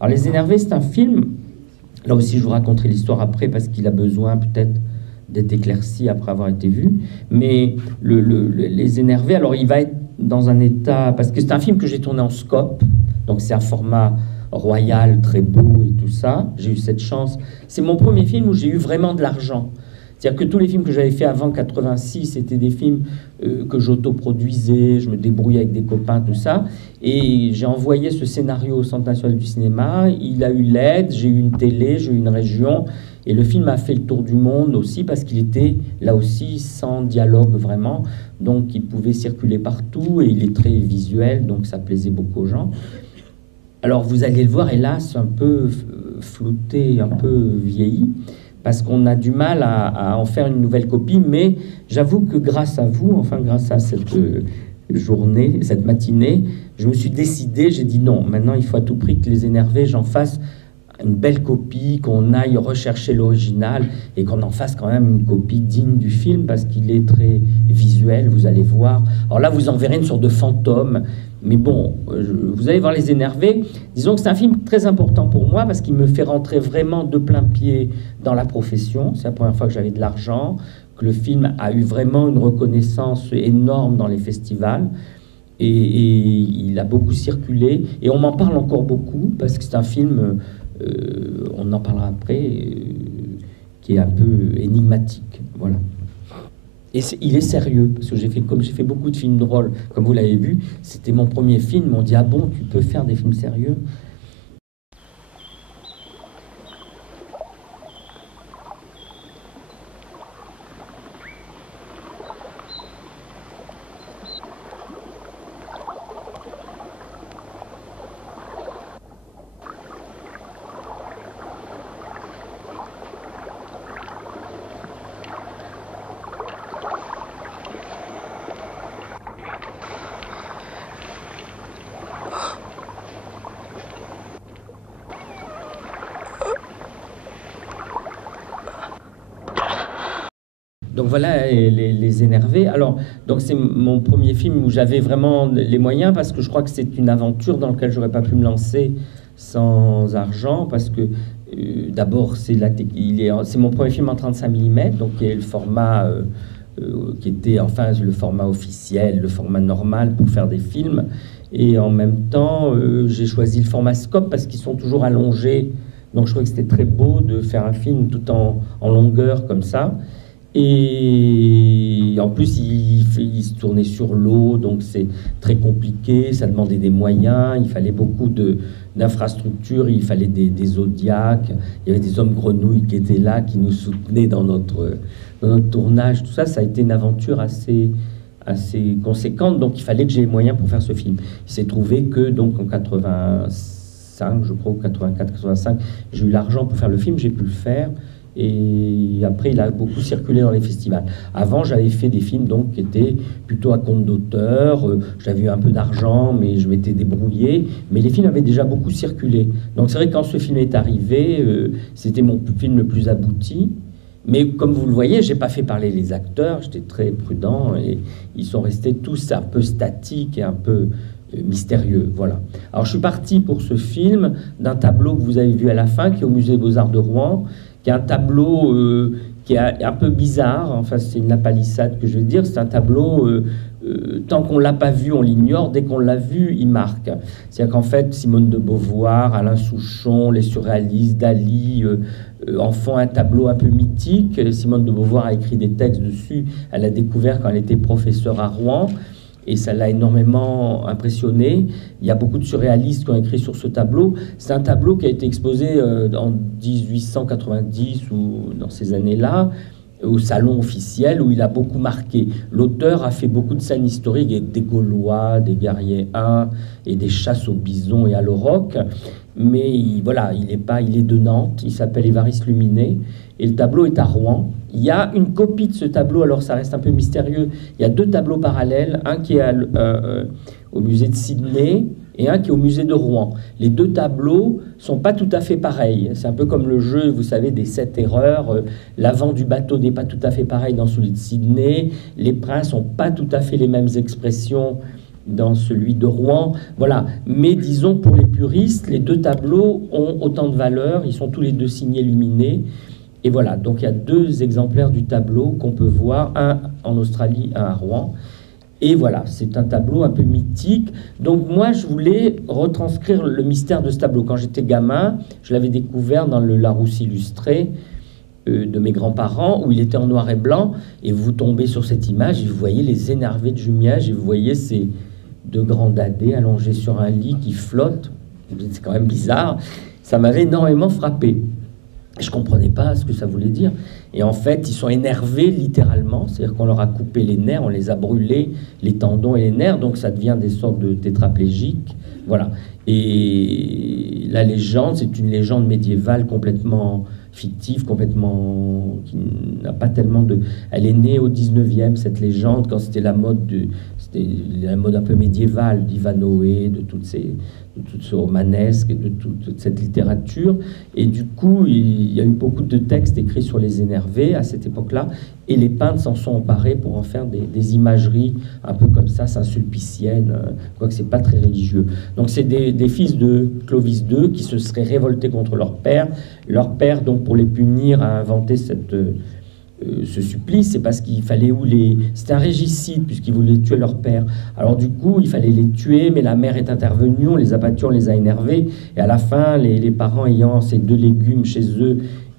Alors Les Énervés, c'est un film, là aussi je vous raconterai l'histoire après parce qu'il a besoin peut-être d'être éclairci après avoir été vu, mais Les Énervés, alors il va être dans un état, parce que c'est un film que j'ai tourné en scope, donc c'est un format royal, très beau et tout ça, j'ai eu cette chance. C'est mon premier film où j'ai eu vraiment de l'argent. C'est-à-dire que tous les films que j'avais fait avant 86, c'était des films que j'autoproduisais, je me débrouillais avec des copains, tout ça. Et j'ai envoyé ce scénario au Centre national du cinéma. Il a eu l'aide, j'ai eu une télé, j'ai eu une région. Et le film a fait le tour du monde aussi parce qu'il était là aussi sans dialogue vraiment. Donc il pouvait circuler partout et il est très visuel, donc ça plaisait beaucoup aux gens. Alors vous allez le voir, hélas, un peu flouté, un peu vieilli, parce qu'on a du mal à en faire une nouvelle copie, mais j'avoue que grâce à vous, enfin grâce à cette journée, cette matinée, je me suis décidé, j'ai dit non, maintenant il faut à tout prix que Les Énervés, j'en fasse une belle copie, qu'on aille rechercher l'original et qu'on en fasse quand même une copie digne du film parce qu'il est très visuel, vous allez voir. Alors là, vous en verrez une sorte de fantôme, mais bon, vous allez voir Les Énervés. Disons que c'est un film très important pour moi parce qu'il me fait rentrer vraiment de plein pied dans la profession. C'est la première fois que j'avais de l'argent, que le film a eu vraiment une reconnaissance énorme dans les festivals. Et il a beaucoup circulé et on m'en parle encore beaucoup parce que c'est un film, on en parlera après, qui est un peu énigmatique, voilà. Et il est sérieux parce que comme j'ai fait beaucoup de films drôles, comme vous l'avez vu, c'était mon premier film. On dit ah bon, tu peux faire des films sérieux? Donc voilà, les Énervés. Alors, donc c'est mon premier film où j'avais vraiment les moyens parce que je crois que c'est une aventure dans laquelle j'aurais pas pu me lancer sans argent parce que d'abord c'est mon premier film en 35 mm, donc qui est le format qui était enfin le format officiel, le format normal pour faire des films. Et en même temps, j'ai choisi le format scope parce qu'ils sont toujours allongés. Donc je trouvais que c'était très beau de faire un film tout en longueur comme ça. Et en plus, il se tournait sur l'eau, donc c'est très compliqué, ça demandait des moyens, il fallait beaucoup d'infrastructures, il fallait des zodiacs, il y avait des hommes grenouilles qui étaient là, qui nous soutenaient dans notre tournage, tout ça, ça a été une aventure assez conséquente, donc il fallait que j'ai les moyens pour faire ce film. Il s'est trouvé que donc en 85, je crois, 84, 85, j'ai eu l'argent pour faire le film, j'ai pu le faire. Et après, il a beaucoup circulé dans les festivals. Avant, j'avais fait des films donc, qui étaient plutôt à compte d'auteur. J'avais eu un peu d'argent, mais je m'étais débrouillé. Mais les films avaient déjà beaucoup circulé. Donc c'est vrai que quand ce film est arrivé, c'était mon film le plus abouti. Mais comme vous le voyez, j'ai pas fait parler les acteurs. J'étais très prudent. Et ils sont restés tous un peu statiques et un peu mystérieux. Voilà. Alors je suis parti pour ce film d'un tableau que vous avez vu à la fin, qui est au Musée des Beaux-Arts de Rouen, qui est un tableau qui est un peu bizarre. Enfin, c'est une lapalissade que je vais dire. C'est un tableau, tant qu'on ne l'a pas vu, on l'ignore. Dès qu'on l'a vu, il marque. C'est-à-dire qu'en fait, Simone de Beauvoir, Alain Souchon, les surréalistes, Dali en font un tableau un peu mythique. Simone de Beauvoir a écrit des textes dessus. Elle a découvert quand elle était professeure à Rouen. Et ça l'a énormément impressionné. Il y a beaucoup de surréalistes qui ont écrit sur ce tableau. C'est un tableau qui a été exposé en 1890 ou dans ces années-là, au salon officiel, où il a beaucoup marqué. L'auteur a fait beaucoup de scènes historiques, des Gaulois, des guerriers huns, et des chasses aux bisons et à l'auroch. Mais voilà, il est de Nantes, il s'appelle Évariste Luminet, et le tableau est à Rouen. Il y a une copie de ce tableau, alors ça reste un peu mystérieux. Il y a deux tableaux parallèles, un qui est au musée de Sydney et un qui est au musée de Rouen. Les deux tableaux sont pas tout à fait pareils. C'est un peu comme le jeu, vous savez, des 7 erreurs. L'avant du bateau n'est pas tout à fait pareil dans celui de Sydney. Les princes n'ont pas tout à fait les mêmes expressions dans celui de Rouen. Voilà. Mais disons, pour les puristes, les deux tableaux ont autant de valeur. Ils sont tous les deux signés Luminé. Et voilà. Donc, il y a 2 exemplaires du tableau qu'on peut voir, un en Australie, un à Rouen. Et voilà, c'est un tableau un peu mythique. Donc moi, je voulais retranscrire le mystère de ce tableau. Quand j'étais gamin, je l'avais découvert dans le Larousse illustré de mes grands-parents, où il était en noir et blanc. Et vous tombez sur cette image et vous voyez les énervés de Jumièges, et vous voyez ces 2 grands dadais allongés sur un lit qui flotte. C'est quand même bizarre. Ça m'avait énormément frappé. Je ne comprenais pas ce que ça voulait dire. Et en fait, ils sont énervés littéralement, c'est-à-dire qu'on leur a coupé les nerfs, on les a brûlés, les tendons et les nerfs, donc ça devient des sortes de tétraplégiques. Voilà. Et la légende, c'est une légende médiévale complètement fictive, complètement... qui n'a pas tellement de... Elle est née au 19e, cette légende, quand c'était la mode c'était la mode un peu médiévale d'Ivanhoé, de toutes ce romanesque, de toute cette littérature. Et du coup, il y a eu beaucoup de textes écrits sur les énervés à cette époque-là, et les peintres s'en sont emparés pour en faire des imageries un peu comme ça, Saint-Sulpiciennes, quoique c'est pas très religieux. Donc c'est des fils de Clovis II qui se seraient révoltés contre leur père. Leur père, donc pour les punir, a inventé ce supplice. C'est parce qu'il fallait c'était un régicide puisqu'ils voulaient tuer leur père. Alors du coup, il fallait les tuer, mais la mère est intervenue, on les a battus, on les a énervés, et à la fin, les parents ayant ces 2 légumes chez eux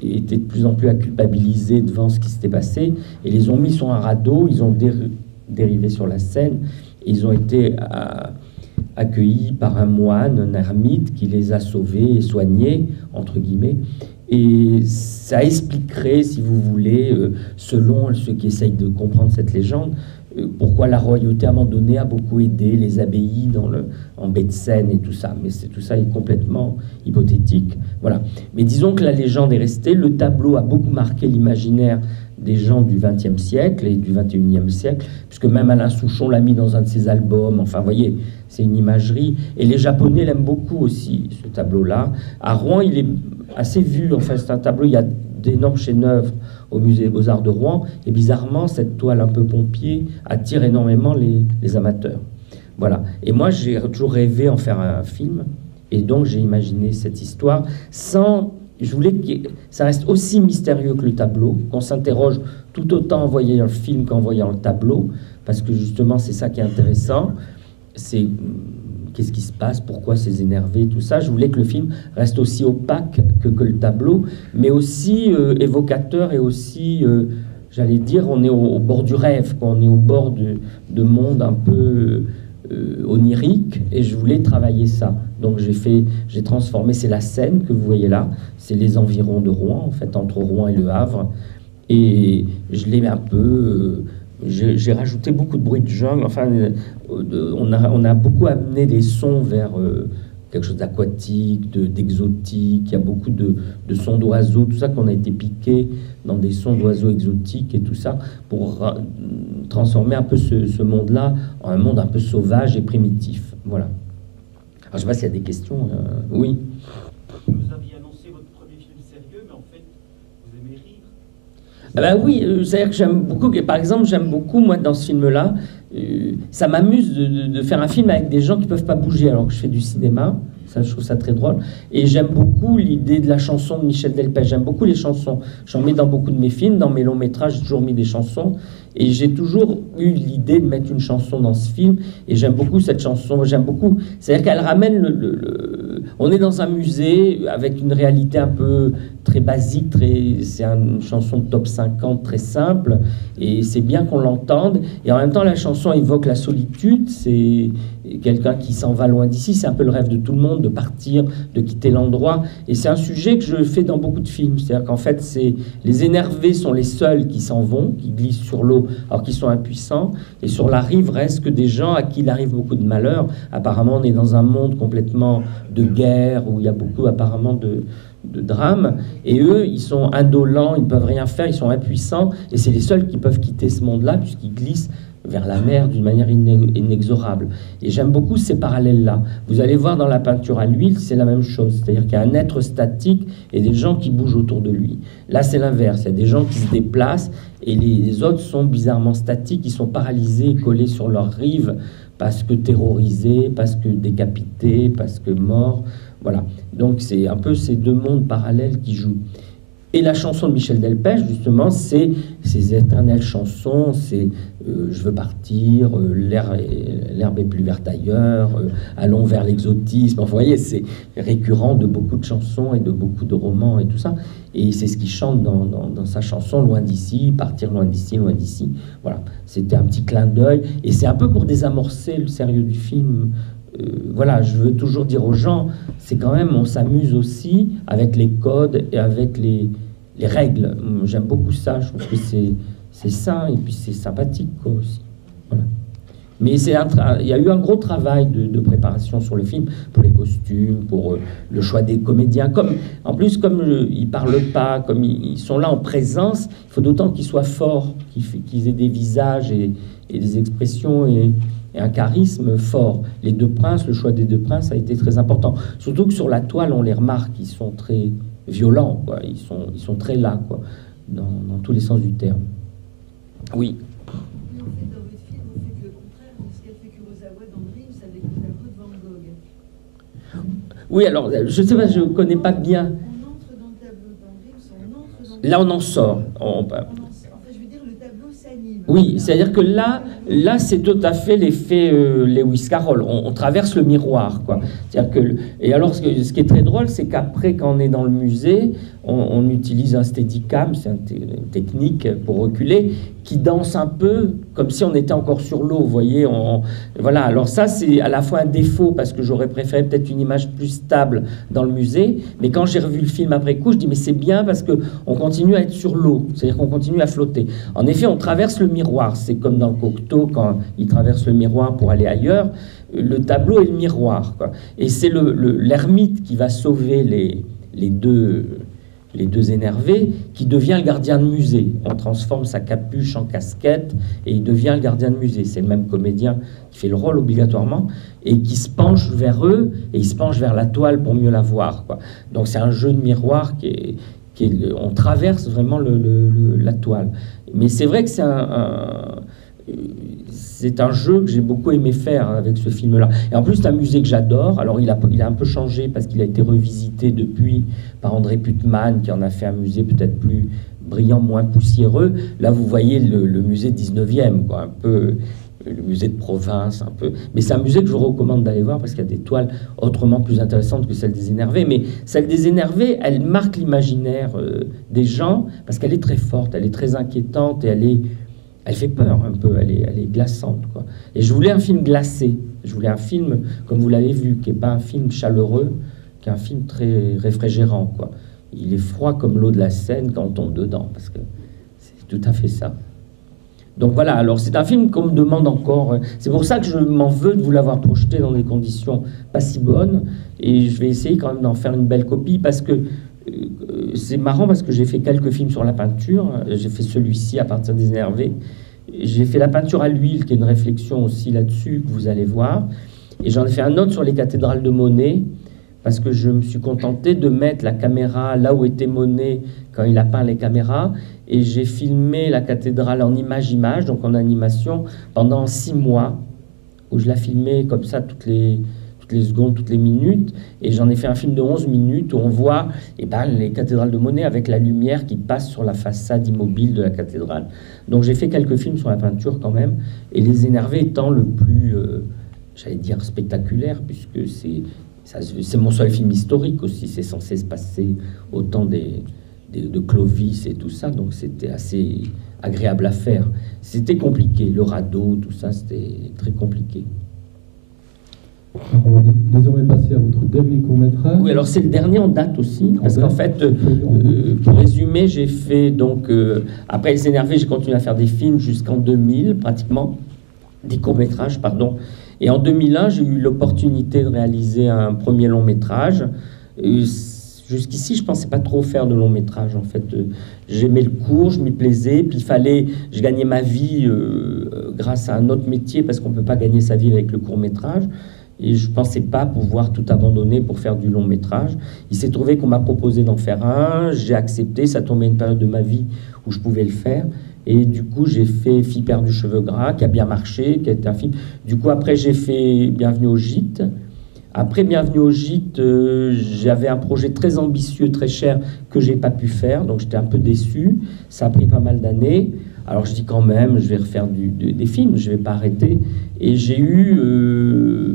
étaient de plus en plus culpabilisés devant ce qui s'était passé, et les ont mis sur un radeau. Ils ont dérivé sur la Seine, et ils ont été accueillis par un moine, un ermite, qui les a sauvés et soignés, entre guillemets. Et ça expliquerait, si vous voulez, selon ceux qui essayent de comprendre cette légende, pourquoi la royauté, à un moment donné, a beaucoup aidé les abbayes en baie de Seine et tout ça. Mais tout ça est complètement hypothétique. Voilà. Mais disons que la légende est restée. Le tableau a beaucoup marqué l'imaginaire des gens du XXe siècle et du XXIe siècle, puisque même Alain Souchon l'a mis dans un de ses albums. Enfin, vous voyez, c'est une imagerie. Et les Japonais l'aiment beaucoup aussi, ce tableau-là. À Rouen, il est assez vu. Enfin, c'est un tableau, il y a d'énormes chefs-d'œuvre au Musée des Beaux-Arts de Rouen. Et bizarrement, cette toile un peu pompier attire énormément les amateurs. Voilà. Et moi, j'ai toujours rêvé en faire un film. Et donc, j'ai imaginé cette histoire sans... Je voulais que ça reste aussi mystérieux que le tableau, qu'on s'interroge tout autant en voyant le film qu'en voyant le tableau, parce que justement, c'est ça qui est intéressant. C'est qu'est-ce qui se passe, pourquoi c'est énervé, tout ça. Je voulais que le film reste aussi opaque que le tableau, mais aussi évocateur et aussi, j'allais dire, on est au bord du rêve, quoi. On est au bord de monde un peu... onirique, et je voulais travailler ça. Donc j'ai transformé, c'est la Seine que vous voyez là, c'est les environs de Rouen, en fait, entre Rouen et Le Havre, et je l'ai un peu... j'ai rajouté beaucoup de bruit de jungle, enfin, on a beaucoup amené les sons vers quelque chose d'aquatique, d'exotique. Il y a beaucoup de sons d'oiseaux, tout ça qu'on a été piqué dans des sons d'oiseaux exotiques et tout ça, pour transformer un peu ce monde-là en un monde un peu sauvage et primitif. Voilà. Alors, je ne sais pas s'il y a des questions. Oui. Vous aviez annoncé votre premier film sérieux, mais en fait, vous aimez rire. Ah ben oui, c'est-à-dire que j'aime beaucoup, par exemple, j'aime beaucoup, moi, dans ce film-là, ça m'amuse de faire un film avec des gens qui ne peuvent pas bouger alors que je fais du cinéma. Ça, je trouve ça très drôle. Et j'aime beaucoup l'idée de la chanson de Michel Delpech. J'aime beaucoup les chansons. J'en mets dans beaucoup de mes films, dans mes longs métrages, j'ai toujours mis des chansons. Et j'ai toujours eu l'idée de mettre une chanson dans ce film. Et j'aime beaucoup cette chanson. J'aime beaucoup. C'est-à-dire qu'elle ramène on est dans un musée avec une réalité un peu très basique. C'est une chanson de top 50 très simple. Et c'est bien qu'on l'entende. Et en même temps, la chanson évoque la solitude. C'est quelqu'un qui s'en va loin d'ici. C'est un peu le rêve de tout le monde, de partir, de quitter l'endroit. Et c'est un sujet que je fais dans beaucoup de films. C'est-à-dire qu'en fait, les énervés sont les seuls qui s'en vont, qui glissent sur l'eau alors qu'ils sont impuissants. Et sur la rive restent que des gens à qui il arrive beaucoup de malheur. Apparemment, on est dans un monde complètement de guerre où il y a beaucoup apparemment de drames. Et eux, ils sont indolents, ils ne peuvent rien faire, ils sont impuissants. Et c'est les seuls qui peuvent quitter ce monde-là puisqu'ils glissent vers la mer d'une manière inexorable. Et j'aime beaucoup ces parallèles-là. Vous allez voir dans la peinture à l'huile, c'est la même chose. C'est-à-dire qu'il y a un être statique et des gens qui bougent autour de lui. Là, c'est l'inverse. Il y a des gens qui se déplacent et les autres sont bizarrement statiques, ils sont paralysés, collés sur leur rive parce que terrorisé, parce que décapité, parce que mort. Voilà. Donc c'est un peu ces deux mondes parallèles qui jouent. Et la chanson de Michel Delpech, justement, c'est ces éternelles chansons, c'est je veux partir, l'herbe est plus verte ailleurs, allons vers l'exotisme. Enfin, vous voyez, c'est récurrent de beaucoup de chansons et de beaucoup de romans et tout ça. Et c'est ce qu'il chante dans sa chanson Loin d'ici, partir loin d'ici, loin d'ici. Voilà, c'était un petit clin d'œil. Et c'est un peu pour désamorcer le sérieux du film. Voilà, je veux toujours dire aux gens, c'est quand même, on s'amuse aussi avec les codes et avec les règles. J'aime beaucoup ça, je trouve que c'est sain et puis c'est sympathique quoi, aussi. Voilà. Mais il y a eu un gros travail de préparation sur le film, pour les costumes, pour le choix des comédiens. En plus, comme ils parlent pas, comme ils sont là en présence, il faut d'autant qu'ils soient forts, qu'ils aient des visages et des expressions et un charisme fort. Les deux princes, le choix des deux princes a été très important. Surtout que sur la toile, on les remarque, ils sont très violents, quoi. Ils sont très là, quoi, dans tous les sens du terme. Oui. Mais en fait, dans votre film, vous faites le contraire de ce qu'a fait Kurosawa dans Dreams avec le tableau de Van Gogh. Oui, alors, je sais pas, je connais pas bien. On entre dans le tableau dans Dreams, on entre dans le Là, on en sort. Enfin, je veux dire, le tableau s'anime. Oui, c'est-à-dire que là c'est tout à fait l'effet Lewis Carroll. On traverse le miroir, quoi. C'est-à-dire que, et alors, ce qui est très drôle, c'est qu'après, quand on est dans le musée, on utilise un steadicam, c'est une technique pour reculer, qui danse un peu comme si on était encore sur l'eau, vous voyez. Voilà, alors ça, c'est à la fois un défaut, parce que j'aurais préféré peut-être une image plus stable dans le musée, mais quand j'ai revu le film après coup, je dis, mais c'est bien parce qu'on continue à être sur l'eau, c'est-à-dire qu'on continue à flotter. En effet, on traverse le miroir, c'est comme dans Cocteau, quand il traverse le miroir pour aller ailleurs, le tableau est le miroir, quoi. Et c'est l'ermite qui va sauver les deux énervés, qui devient le gardien de musée. On transforme sa capuche en casquette et il devient le gardien de musée. C'est le même comédien qui fait le rôle obligatoirement et qui se penche vers eux et il se penche vers la toile pour mieux la voir, quoi. Donc c'est un jeu de miroir on traverse vraiment la toile. Mais c'est vrai que c'est un jeu que j'ai beaucoup aimé faire avec ce film-là. Et en plus, c'est un musée que j'adore. Alors, il a un peu changé parce qu'il a été revisité depuis par André Putman, qui en a fait un musée peut-être plus brillant, moins poussiéreux. Là, vous voyez le musée 19e, quoi, un peu le musée de province, un peu. Mais c'est un musée que je vous recommande d'aller voir parce qu'il y a des toiles autrement plus intéressantes que celle des Énervés. Mais celle des Énervés, elle marque l'imaginaire des gens parce qu'elle est très forte, elle est très inquiétante et elle fait peur un peu, elle est glaçante, quoi. Et je voulais un film glacé. Je voulais un film, comme vous l'avez vu, qui n'est pas un film chaleureux, qui est un film très réfrigérant, quoi. Il est froid comme l'eau de la Seine quand on tombe dedans, parce que c'est tout à fait ça. Donc voilà, alors c'est un film qu'on me demande encore. C'est pour ça que je m'en veux de vous l'avoir projeté dans des conditions pas si bonnes. Et je vais essayer quand même d'en faire une belle copie, parce que c'est marrant parce que j'ai fait quelques films sur la peinture. J'ai fait celui-ci à partir des Énervés. J'ai fait la peinture à l'huile, qui est une réflexion aussi là-dessus, que vous allez voir. Et j'en ai fait un autre sur les cathédrales de Monet, parce que je me suis contenté de mettre la caméra là où était Monet quand il a peint les caméras. Et j'ai filmé la cathédrale en image-image, donc en animation, pendant 6 mois, où je la filmais comme ça toutes les secondes, toutes les minutes, et j'en ai fait un film de 11 minutes où on voit les cathédrales de Monet avec la lumière qui passe sur la façade immobile de la cathédrale. Donc j'ai fait quelques films sur la peinture quand même, et Les Énervés étant le plus, j'allais dire, spectaculaire, puisque c'est mon seul film historique aussi, c'est censé se passer au temps de Clovis et tout ça, donc c'était assez agréable à faire. C'était compliqué, le radeau, tout ça, c'était très compliqué. Alors, on va désormais passer à votre dernier court-métrage. Oui, alors c'est le dernier en date aussi, parce qu'en fait, pour résumer, j'ai fait donc, après Les Énervés, j'ai continué à faire des films jusqu'en 2000, pratiquement, des courts-métrages, pardon. Et en 2001, j'ai eu l'opportunité de réaliser un premier long-métrage. Jusqu'ici, je pensais pas trop faire de long-métrage, en fait. J'aimais le court, je m'y plaisais, puis je gagnais ma vie grâce à un autre métier, parce qu'on peut pas gagner sa vie avec le court-métrage. Et je ne pensais pas pouvoir tout abandonner pour faire du long métrage. Il s'est trouvé qu'on m'a proposé d'en faire un, j'ai accepté, ça tombait une période de ma vie où je pouvais le faire. Et du coup, j'ai fait Fille perdue, cheveux gras, qui a bien marché, qui a été un film. Du coup, après, j'ai fait Bienvenue au gîte. Après Bienvenue au gîte, j'avais un projet très ambitieux, très cher, que j'ai pas pu faire. Donc, j'étais un peu déçu. Ça a pris pas mal d'années. Alors, je dis quand même, je vais refaire des films, je vais pas arrêter. Et j'ai eu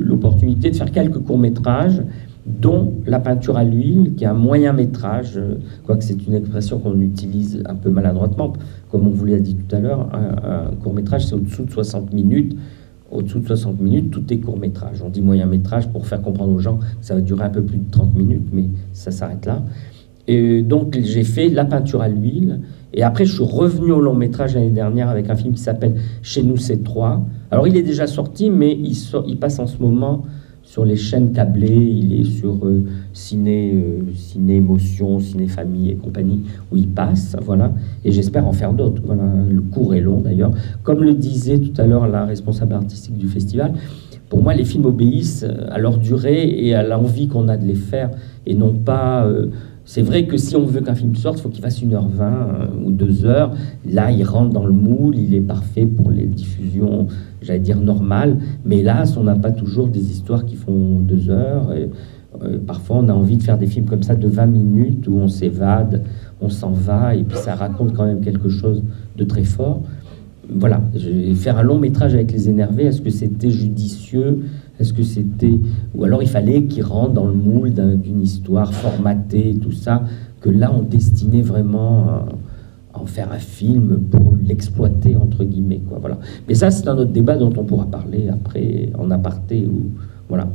l'opportunité de faire quelques courts-métrages, dont La peinture à l'huile, qui est un moyen-métrage, quoique c'est une expression qu'on utilise un peu maladroitement, comme on vous l'a dit tout à l'heure. Un court-métrage, c'est au-dessous de 60 minutes. Au-dessous de 60 minutes, tout est court-métrage. On dit moyen-métrage pour faire comprendre aux gens que ça va durer un peu plus de 30 minutes, mais ça s'arrête là. Et donc, j'ai fait La peinture à l'huile. Et après, je suis revenu au long-métrage l'année dernière avec un film qui s'appelle Chez nous, c'est 3. Alors, il est déjà sorti, mais il passe en ce moment sur les chaînes câblées. Il est sur Ciné Émotion, Ciné Famille et compagnie, où il passe. Voilà. Et j'espère en faire d'autres. Voilà. Le court est long, d'ailleurs. Comme le disait tout à l'heure la responsable artistique du festival, pour moi, les films obéissent à leur durée et à l'envie qu'on a de les faire, et non pas... c'est vrai que si on veut qu'un film sorte, il faut qu'il fasse 1h20 ou 2h. Là, il rentre dans le moule, il est parfait pour les diffusions, j'allais dire normales. Mais hélas, on n'a pas toujours des histoires qui font 2 heures. Et, parfois, on a envie de faire des films comme ça de 20 minutes où on s'évade, on s'en va, et puis ça raconte quand même quelque chose de très fort. Voilà, faire un long métrage avec Les Énervés, est-ce que c'était judicieux? Est-ce que c'était... Ou alors il fallait qu'ils rentrent dans le moule d'une histoire formatée, tout ça, que là on destinait vraiment à en faire un film pour l'exploiter, entre guillemets, quoi, voilà. Mais ça, c'est un autre débat dont on pourra parler après, en aparté, ou... Voilà.